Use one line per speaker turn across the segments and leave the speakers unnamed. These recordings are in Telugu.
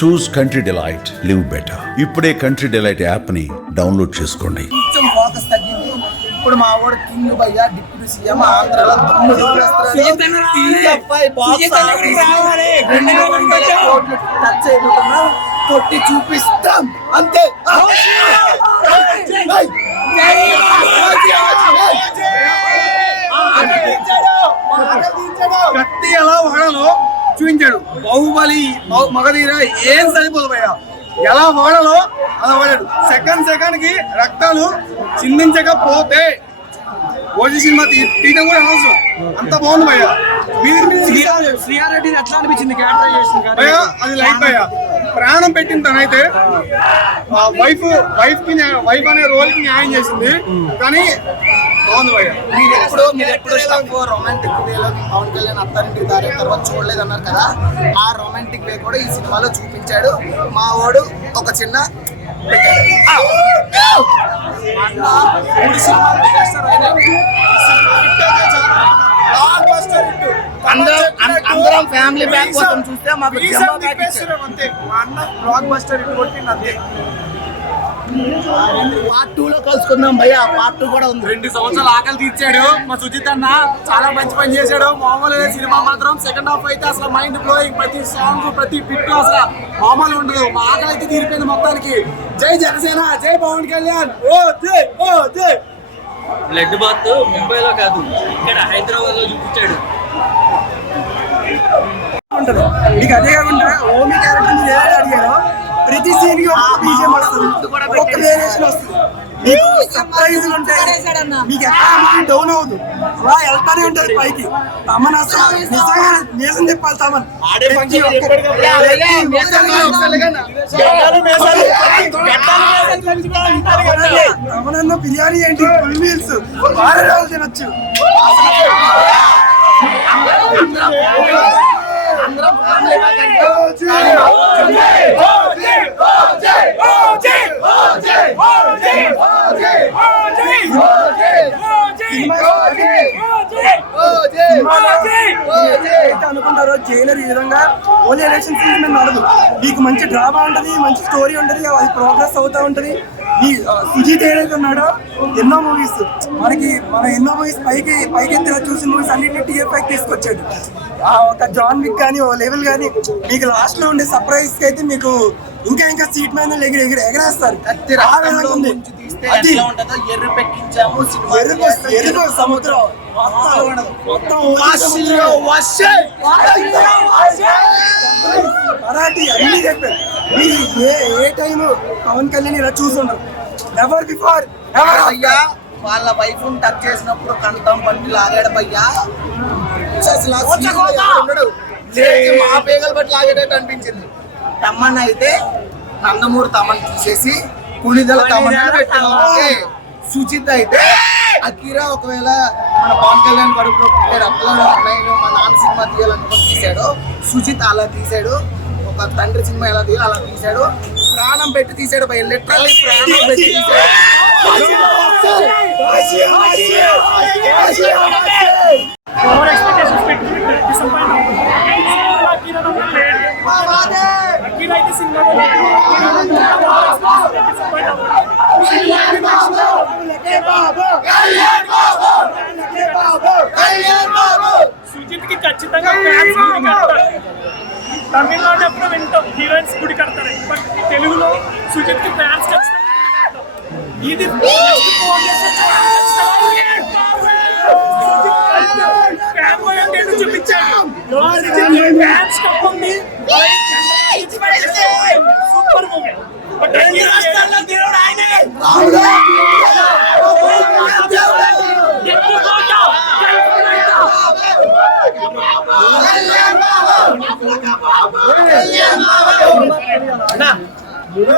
Choose country delight live better ఇప్పుడే కంట్రీ డిలైట్ యాప్ని డౌన్లోడ్ చేసుకోండి.
కొంచెం ఫోకస్ తగ్గింది. ఇప్పుడు మా వాడు కింగ్ భయ్య డిప్యూటీ సీఎం ఆంధ్రాలో కోట్లు టచ్ అయిపోతున్నా. కొట్టి చూపిస్తాం. అంతే
ఎలా వాడాలో చూపించాడు. బాహుబలి బహు- మగధీర ఏం సరిపోదు భయ్య. ఎలా వాడాలో అలా వాడాడు. సెకండ్ సెకండ్కి రక్తాలు చిందించకపోతే ఓజీ సినిమా తీయడం కూడా అనవసరం. అంత బాగుంది భయ్య.
శ్రీయారెడ్డి ఎట్లా అనిపించింది
అది లైక్ భయ్య. ప్రాణం పెట్టిన తనైతే. వైఫ్ వైఫ్కి వైఫ్ అనే రోల్కి న్యాయం చేసింది. కానీ
మీరు ఎప్పుడు మీరు ఎప్పుడు స్టఫ్ రొమాంటిక్ వేలో పవన్ కళ్యాణ్ అత్తారింటికి దారి తర్వాత చూడలేదు అన్నారు కదా? ఆ రొమాంటిక్ వే కూడా ఈ సినిమాలో చూపించాడు. మా వాడు ఒక చిన్న. అందరం ఫ్యామిలీ బ్యాక్ కోసం చూస్తే మాకు
అంతే మా అన్న బ్లాక్ బస్టర్ కొట్టింది అంతే.
పార్ట్ టూ లో కలుసుకుందాం భయ్య పార్ట్ టూ కూడా ఉంది.
రెండు సంవత్సరాలు ఆకలి తీర్చాడు. మా సుజిత్ అన్న చాలా మంచి పని చేశాడు. మామూలు సినిమా మాత్రం సెకండ్ హాఫ్ అయితే అసలు మైండ్ బ్లోయింగ్ ప్రతి సాంగ్ ప్రతి పిట్టు అసలు మామూలు ఉండదు. మా ఆకలి అయితే తీరిపోయింది మొత్తానికి. జై జనసేన జై పవన్ కళ్యాణ్. ఓ జై ఓ జై.
బ్లడ్ బాత్ ముంబైలో కాదు ఇక్కడ హైదరాబాద్లో చూపించాడు
మీకు అదే కాకుండా మీకు సర్ప్రైజ్ ఉంటాయి మీకు ఎక్కడ డౌన్ అవ్వదు అలా వెళ్తానే ఉంటది పైకి తమన్ అసలు నిజంగా నిజం చెప్పాలి తమన్. తమనన్న బిర్యానీ ఏంటి ఫుల్ మీల్స్ వారం రోజులు తినొచ్చు అయితే అనుకుంటారో జైలర్ ఈ విధంగా. ఓన్లీ ఎలక్షన్ సీజన్ మీద నడదు. మీకు మంచి డ్రామా ఉంటది మంచి స్టోరీ ఉంటది అది ప్రోగ్రెస్ అవుతా ఉంటది. ఈ సుజీత్ ఏదైతే ఉన్నాడో ఎన్నో మూవీస్ మనకి మన ఎన్నో మూవీస్ పైకి పైకి ఎత్తిన చూసిన మూవీస్ అన్నింటినీ టీఎఫ్ఐకి తీసుకొచ్చాడు. ఆ ఒక జాన్ విక్ కానీ ఓ లెవెల్ కానీ మీకు లాస్ట్లో ఉండే సర్ప్రైజ్కి అయితే మీకు ఇంకా ఇంకా సీట్ మీద ఎగిరి ఎగిరి ఎగరేస్తారు. ఆ విధంగా ఉంది. అది
ఎట్లా ఉంటుందో ఎర్రి పెక్కించాము
ఎరుపు ఎరుపు సముద్రం. మొత్తం మొత్తం
వాషిలో వషే.
మరాఠీ అన్ని చెప్పారు. మీరు ఏ ఏ టైం పవన్ కళ్యాణ్ ఇలా చూసుండ్రు ఎవర్ బిఫోర్ ఎవర్
భయ్యా వాళ్ళ వైఫ్ టచ్ చేసినప్పుడు కంఠం పట్టి లాగాడు భయ్యా మా పేగలు బట్టి లాగేటట్టు అనిపించింది. తమ్మన్ అయితే నందమూరి తమ్మన్ తీసేసి ఓకే. సుచిత్ అయితే అకీరా ఒకవేళ మన పవన్ కళ్యాణ్ కడుపులో పుట్టే రక్తంలో నేను మా నాన్న సినిమా తీయాలనుకుని తీశాడు సుచిత్ అలా తీశాడు ఒక తండ్రి సినిమా ఎలా తీయాలి అలా తీశాడు ప్రాణం పెట్టి తీశాడు భయ లిటరల్లీ ప్రాణం పెట్టి తీశాడు
ఓవర్ ఎక్స్పెక్టేషన్స్ పెట్టి డిసప్పాయింట్ అఖిల అయితే సినిమాలో సుజిత్కి ఖచ్చితంగా ఫ్యాన్స్ గుడి కడతారు. తమిళనాడు ఎప్పుడు వింటాం హీరోయిన్స్ గుడి కడతారు. బట్ తెలుగులో సుజిత్కి ఫ్యాన్స్ ఖచ్చితంగా ఇది ఫ్యాన్ బాయ్ ఫ్యాన్స్ కప్పుంది సూపర్ మూవీ బట్ అన్ని రాష్ట్రాల్లో దేవుడు ఆయనే ఎత్తుకోట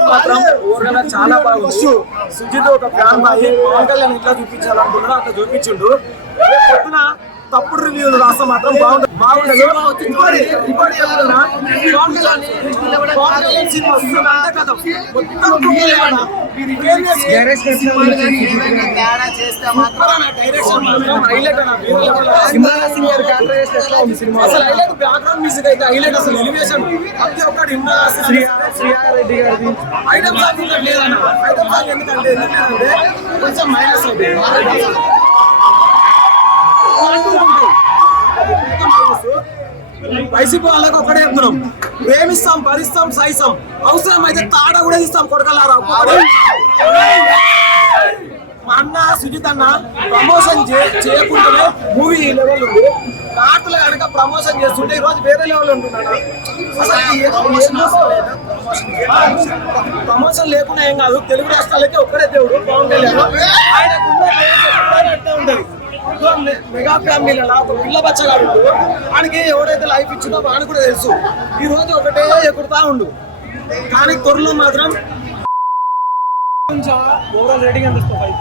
మాత్రం ఓవరాల్ చాలా బాగుంది సుజిత్ ఒక ఫ్యాన్ బాయ్ పవన్ కళ్యాణ్ ఇట్లా చూపించాలనుకున్నాడు అట్లా చూపించిండు పొద్దున
తప్పుడు రివ్యూలు రాస్తే మాత్రం బాగుంటుంది. బాగుండదు ఇంకోటి ఇంకోటి చెప్తున్నా పవన్ కళ్యాణ్ పవన్ కళ్యాణ్ సినిమా వస్తుందంటే కదా? మొత్తం
తేడా చేస్తే మాత్రం
డైరెక్షన్ మాత్రం హైలైట్. అసలు హైలైట్ బ్యాక్గ్రౌండ్ మ్యూజిక్ అయితే హైలైట్ అసలు ఎలివేషన్ ప్రతి ఒక్కటి ఇన్న శ్రీయారెడ్డి గారిది. ఐటమ్ సాంగ్ ఇంకా లేదన్న ఐటమ్ సాంగ్ ఎందుకంటే ఎందుకంటే కొంచెం మైనస్ వైసీపీ వాళ్ళకి ఒకటే చెప్తున్నాం. ప్రేమిస్తాం భరిస్తాం సహిస్తాం అవసరం అయితే తాడ కూడా ఇస్తాం కొడకలారా. మా అన్న సుజిత్ అన్న ప్రమోషన్ చేయకుండానే మూవీ ఈ లెవెల్ ఉంది. నాటులు కనుక ప్రమోషన్ చేస్తుంటే ఈ రోజు వేరే లెవెల్ ఉంటున్నాడు? ప్రమోషన్ లేకుండా ఏం కాదు. తెలుగు రాష్ట్రాలకి ఒక్కడే దేవుడు పవన్ కళ్యాణ్. ఆయనకున్న దేశం ఎప్పుడైనా ఉంటది ఇదిగో మె- మెగా ఫ్యామిలీలలో ఒక పిల్ల బచ్చగాడు ఉండు. వాడికి ఎవడైతే లైఫ్ ఇచ్చిందో వాడికి కూడా తెలుసు. ఈ రోజు ఒకటే ఎగురుతా ఉండు. కానీ త్వరలో మాత్రం ఓవరాల్ రేటింగ్ ఎంత ఫైవ్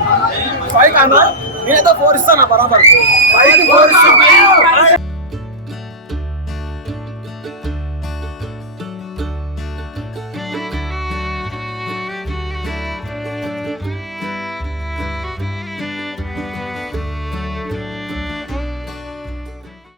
ఫైవ్ కానా నేనైతే ఫోర్ ఇస్తాను బరాబర్. ఫైవ్ ఫోర్ ఇస్తాను